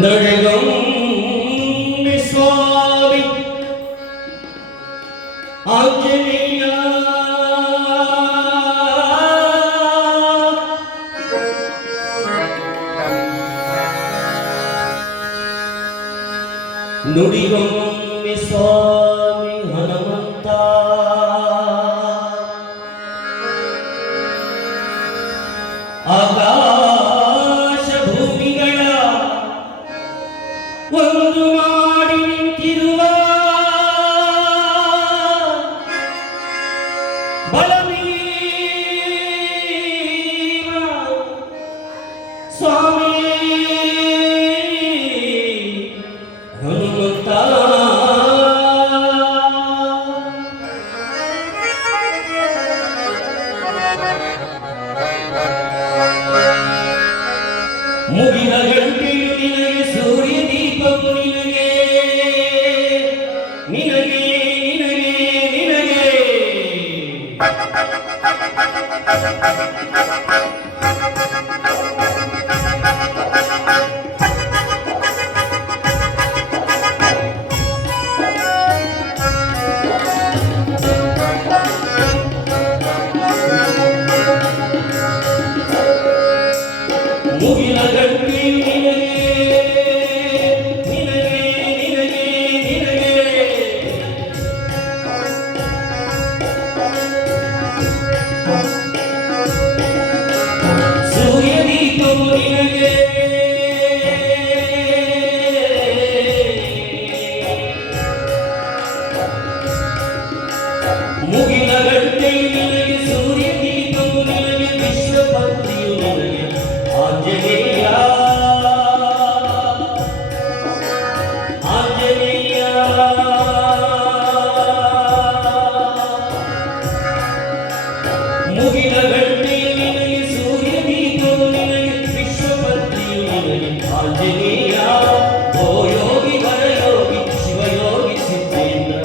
ನಡೆಗಮ್ಮಿ ಸ್ವಾಮಿ ಆಂಜನೇಯ ನುಡಿಗಮ್ಮಿ ಸ್ವಾಮಿ ಹನುಮಂತ ಆಕಾಶ ಭೂಮಿಗಳ ಒಂದು ಮಾಡಿ ನಿಂತಿರುವ ಬಲವೀರ ಸ್ವಾಮಿ ಹನುಮಂತ ಮುಗಿದ ಗಂಟೆಯು ನಿನಗೆ ಸೂರ್ಯ ದೀಪವು ನಿನಗೆ ನಿನಗೆ ನಿನಗೆ ನಿನಗೆ ಮುಗಿದ ಗಂಟೆಯು ನಿನಗೆ ನಿನಗೆ ನಿನಗೆ ನಿನಗೆ ಸೂರ್ಯ ದೀಪವು ನಿನಗೆ ಮುಗಿದ ಗಂಟೆಯು ನಿನಗೆ ಸೂರ್ಯ ದೀಪವು ನಿನಗೆ ವಿಶ್ವಪತಿಯು ನಿನಗೆ ಆಂಜನೇಯ ಆಂಜನೇಯ ಮುಗಿದ ಗಂಟೆಯು ನಿನಗೆ ಸೂರ್ಯ ದೀಪವು ನಿನಗೆ ವಿಶ್ವಪತಿಯು ನಿನಗೆ ಆಂಜನೇಯ ಓ ಯೋಗಿ ವರಯೋಗಿ ಶಿವಯೋಗಿ ಸಿದ್ದೇಂದ್ರ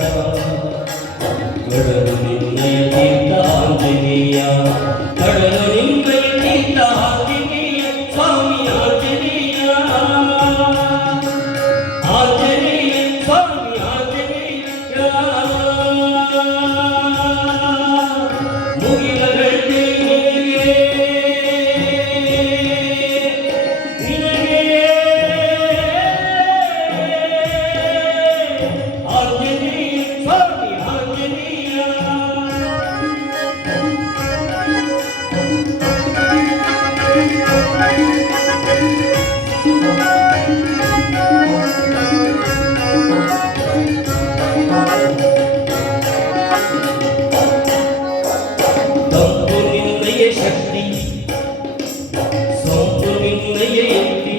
ಗಡಲು ನಿನ್ನಯ ತೀರ್ಥ ಆಂಜನೇಯ ಗಡಲು ನಿನ್ನಯ ತೀರ್ಥ ಆಂಜನೇಯ ಸ್ವಾಮಿ ಆಂಜನೇಯ ಆಂಜನೇಯ ಸ್ವಾಮಿ ಆಂಜನೇಯ ಮುಗಿದ ಗಂಟೆ ನಿನಗೆ ನಿನಗೆ ಆಂಜನೇಯ ಸ್ವಾಮಿ ಆಂಜನೇಯ ತಂಪು ನಿನ್ನಯ ಶಕ್ತಿ ಸೊಂಪು ನಿನ್ನಯ ಎತ್ತಿ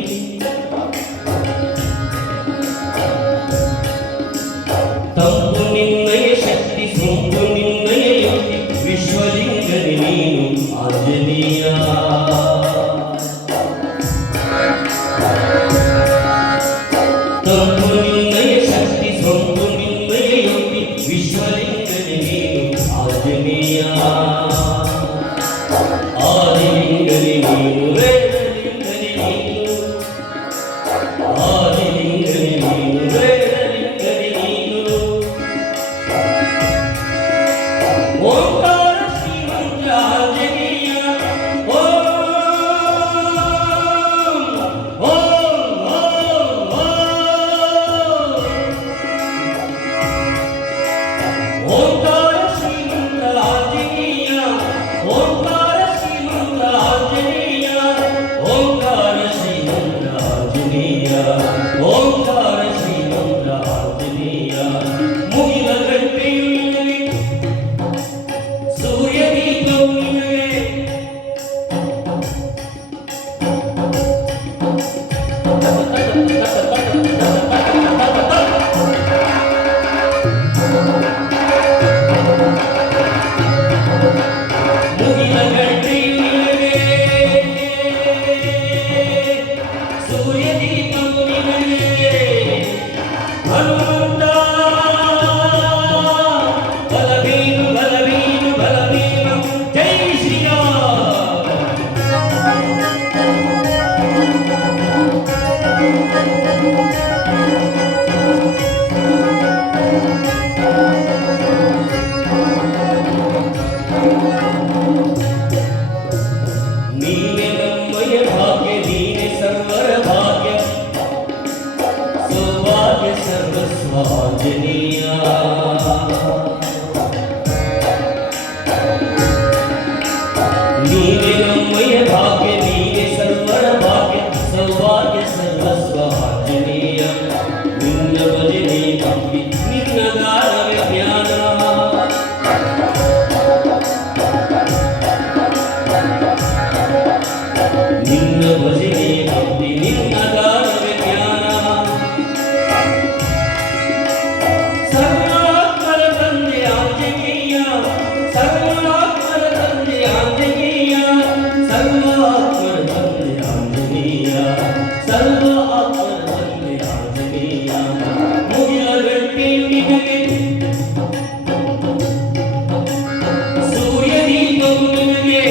ತಂಪು ನಿನ್ನಯ ಶಕ್ತಿ ಸೊಂಪು ನಿನ್ನಯ ಎತ್ತಿ ವಿಶ್ವಲಿಂಗನೆ ನೀನು ಆಂಜನೇಯ ತಂಪು ನಿನ್ನಯ ಶಕ್ತಿ ಸೊಂಪು ನಿನ್ನಯ ಎತ್ತಿ ವಿಶ್ವಲಿಂಗನೆ ನೀನು ಆಂಜನೇಯ ಆದಿಲಿಂಗನೆ ನೀನು ವೇದಲಿಂಗನೆ ನೀನು ಆದಿಲಿಂಗನೆ ನೀನು ವೇದಲಿಂಗನೆ ನೀನು ಓಂಕಾರ ಶ್ರೀಮಂತ ಆಂಜನೇಯ ಓಂ ಓಂ ಓಂ ಓಂಕಾರ ಶ್ರೀಮಂತ ಆಂಜನೇಯ ಓಂಕಾರ ಶ್ರೀಮಂತ ಆಂಜನೇಯ ಓಂಕಾರ ಶ್ರೀಮಂತ ಆಂಜನೇಯ ಓಂಕಾರ ಶ್ರೀಮಂತ ಆಂಜನೇಯ ಮುಗಿದ ಗಂಟೆಯು ನಿನಗೆ ಸೂರ್ಯ ದೀಪವು ನಿನಗೆ ಮುಗಿದ ಗಂಟೆಯು ನಿನಗೆ ಸೂರ್ಯ ದೀಪವು ನಿನಗೆ ಹನುಮಂತ ಬಲವೀನು ಬಲವೀನು ಬಲವೀನು ಜೈ ಶ್ರೀರಾಮ ನಿನ್ನ ದಾನವೇ ಜ್ಞಾನ ಸರ್ವಾತ್ಮರ ತಂದೆ ಆಂಜನೇಯ ಸರ್ವಾತ್ಮರ ತಂದೆ ಆಂಜನೇಯ ಸರ್ವಾತ್ಮರ ತಂದೆ ಆಂಜನೇಯ ಸರ್ವಾತ್ಮರ ತಂದೆ ಆಂಜನೇಯ ಮುಗಿಲ ಗಂಟೆಯು ನಿನಗೆ ಸೂರ್ಯ ದೀಪವು ನಿನಗೆ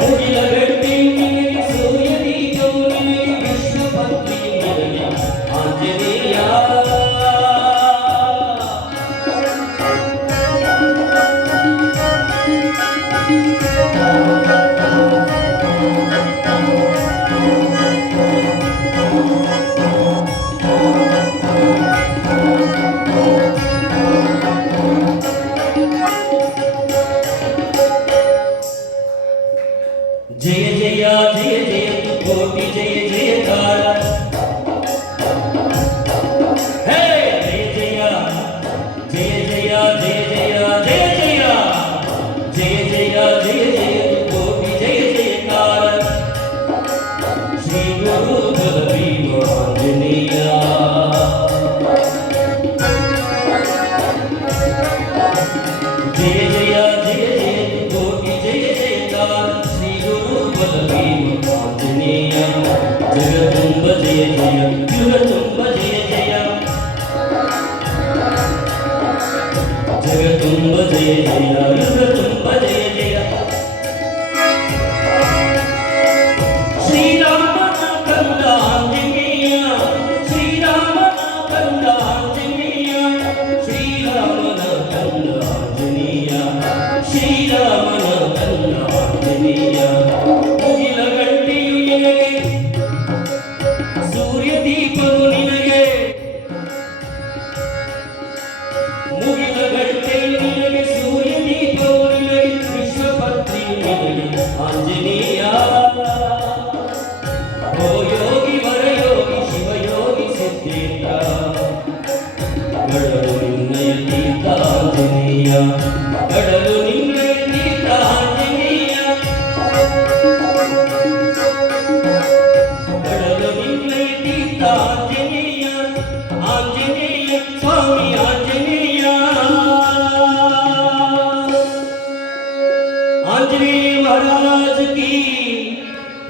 ಮುಗಿಲ ಗಂಟೆಯು ನಿನಗೆ ಸೂರ್ಯ ದೀಪವು ನಿನಗೆ ವಿಶ್ವಪತ್ನಿಯು ನಿನಗೆ ಆಂಜನೇಯ जय जय जय जय कोटि जय जयकार हे जय जय जय जय जय जय जय जय जय जय जय कोटि जय जयकार श्री गुरु बलबीर आंजनेय जय जय जय जय कोटि जय जयकार श्री गुरु बलबीर आंजनेय जगदम्ब जय जय युगदम्ब जय जय जगदम्ब जय जय युगदम्ब जय जय श्रीरामನ ಕಂದ ಆಂಜನೇಯ ಶ್ರೀರಾಮನ ಕಂದ ಆಂಜನೇಯ ಶ್ರೀರಾಮನ ಕಂದ ಆಂಜನೇಯ ಶ್ರೀರಾಮನ ಕಂದ ಆಂಜನೇಯ ಮುಗಿಲ ಗಂಟೆಯು ನಿನಗೆ ಸೂರ್ಯ ದೀಪವು ನಿನಗೆ ಮುಗಿಲ ಗಂಟೆಯು ನಿನಗೆ ಸೂರ್ಯ ದೀಪವು ನಿನಗೆ ವಿಶ್ವಪತ್ನಿಯು ನಿನಗೆ ಆಂಜನೇಯ ಓ ಯೋಗಿ ವರಯೋಗಿ ಶಿವಯೋಗಿ ಸಿದ್ಧೇಂದ್ರ ಗಡಲು ನಿನ್ನಯ ತೀರ್ಥ ಆಂಜನೇಯ ಗಡಲು ನಿನ್ನಯ ತೀರ್ಥ ಆಂಜನೇಯ ಗಡಲು ನಿನ್ನಯ ತೀರ್ಥ ಆಂಜನೇಯ ಆಂಜನೇಯ ಸ್ವಾಮಿ ಆಂಜನೇಯ आंजनेय महाराज की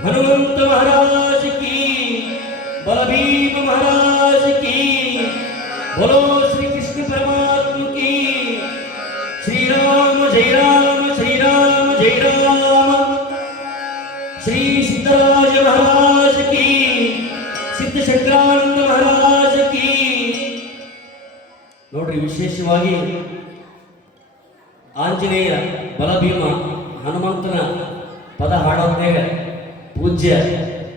हनुमंत महाराज की बलभीम महाराज की बोलो श्री कृष्ण परमात्मा की श्री राम जय राम श्री राम जय राम श्री सिद्धराज महाराज की सिद्ध शंकरानंद महाराज की ನೋಡ್ರಿ ವಿಶೇಷವಾಗಿ ಆಂಜನೇಯ ಬಲಭೀಮ ಹನುಮಂತನ ಪದ ಹಾಡೋದ್ಮೇಗ ಪೂಜ್ಯ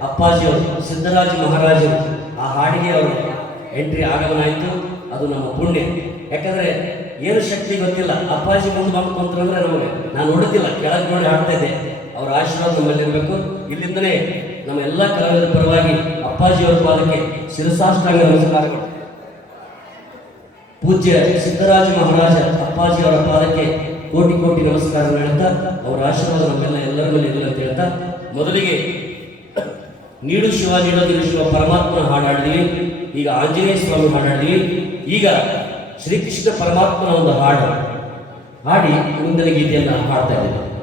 ಅಪ್ಪಾಜಿಯವರು ಸಿದ್ದರಾಜ ಮಹಾರಾಜರು ಆ ಹಾಡಿಗೆ ಅವರು ಎಂಟ್ರಿ ಆಗಮನ ಆಯಿತು. ಅದು ನಮ್ಮ ಪುಣ್ಯ. ಯಾಕಂದರೆ ಏನು ಶಕ್ತಿ ಗೊತ್ತಿಲ್ಲ, ಅಪ್ಪಾಜಿ ಮುಂದೆ ಬಂದು ಕುಂತ್ರಂದ್ರೆ ನಮಗೆ ನಾನು ನೋಡುತ್ತಿಲ್ಲ, ಕೆಳಗೆ ನೋಡಿ ಹಾಡ್ತಾ ಇದ್ದೆ. ಅವರ ಆಶೀರ್ವಾದ ನಮ್ಮಲ್ಲಿರಬೇಕು. ಇಲ್ಲಿಂದಲೇ ನಮ್ಮ ಎಲ್ಲ ಕಲಾವಿದರ ಪರವಾಗಿ ಅಪ್ಪಾಜಿಯವರ ಪಾದಕ್ಕೆ ಶಿರಸಾಷ್ಟಾಂಗ ನಮಸ್ಕಾರಗಳು. ಪೂಜ್ಯ ಸಿದ್ದರಾಜ ಮಹಾರಾಜ ಅಪ್ಪಾಜಿಯವರ ಪಾದಕ್ಕೆ ಕೋಟಿ ಕೋಟಿ ನಮಸ್ಕಾರ ಹೇಳ್ತಾ ಅವರ ಆಶೀರ್ವಾದ ನಮ್ಮೆಲ್ಲ ಎಲ್ಲರ ಮೇಲೆ ಇರಲಿ ಅಂತ ಹೇಳ್ತಾ, ಮೊದಲಿಗೆ ನೀಡು ಶಿವ ನೀಡೋದಿರು ಶಿವ ಪರಮಾತ್ಮನ ಹಾಡಾಡಿದ್ವಿ. ಈಗ ಆಂಜನೇಯ ಸ್ವಾಮಿ ಹಾಡಾಡಿದ್ವಿ. ಈಗ ಶ್ರೀಕೃಷ್ಣ ಪರಮಾತ್ಮನ ಒಂದು ಹಾಡು ಹಾಡಿ ಮುಂದಿನ ಗೀತೆಯನ್ನು ಹಾಡ್ತಾ ಇದ್ದೇವೆ.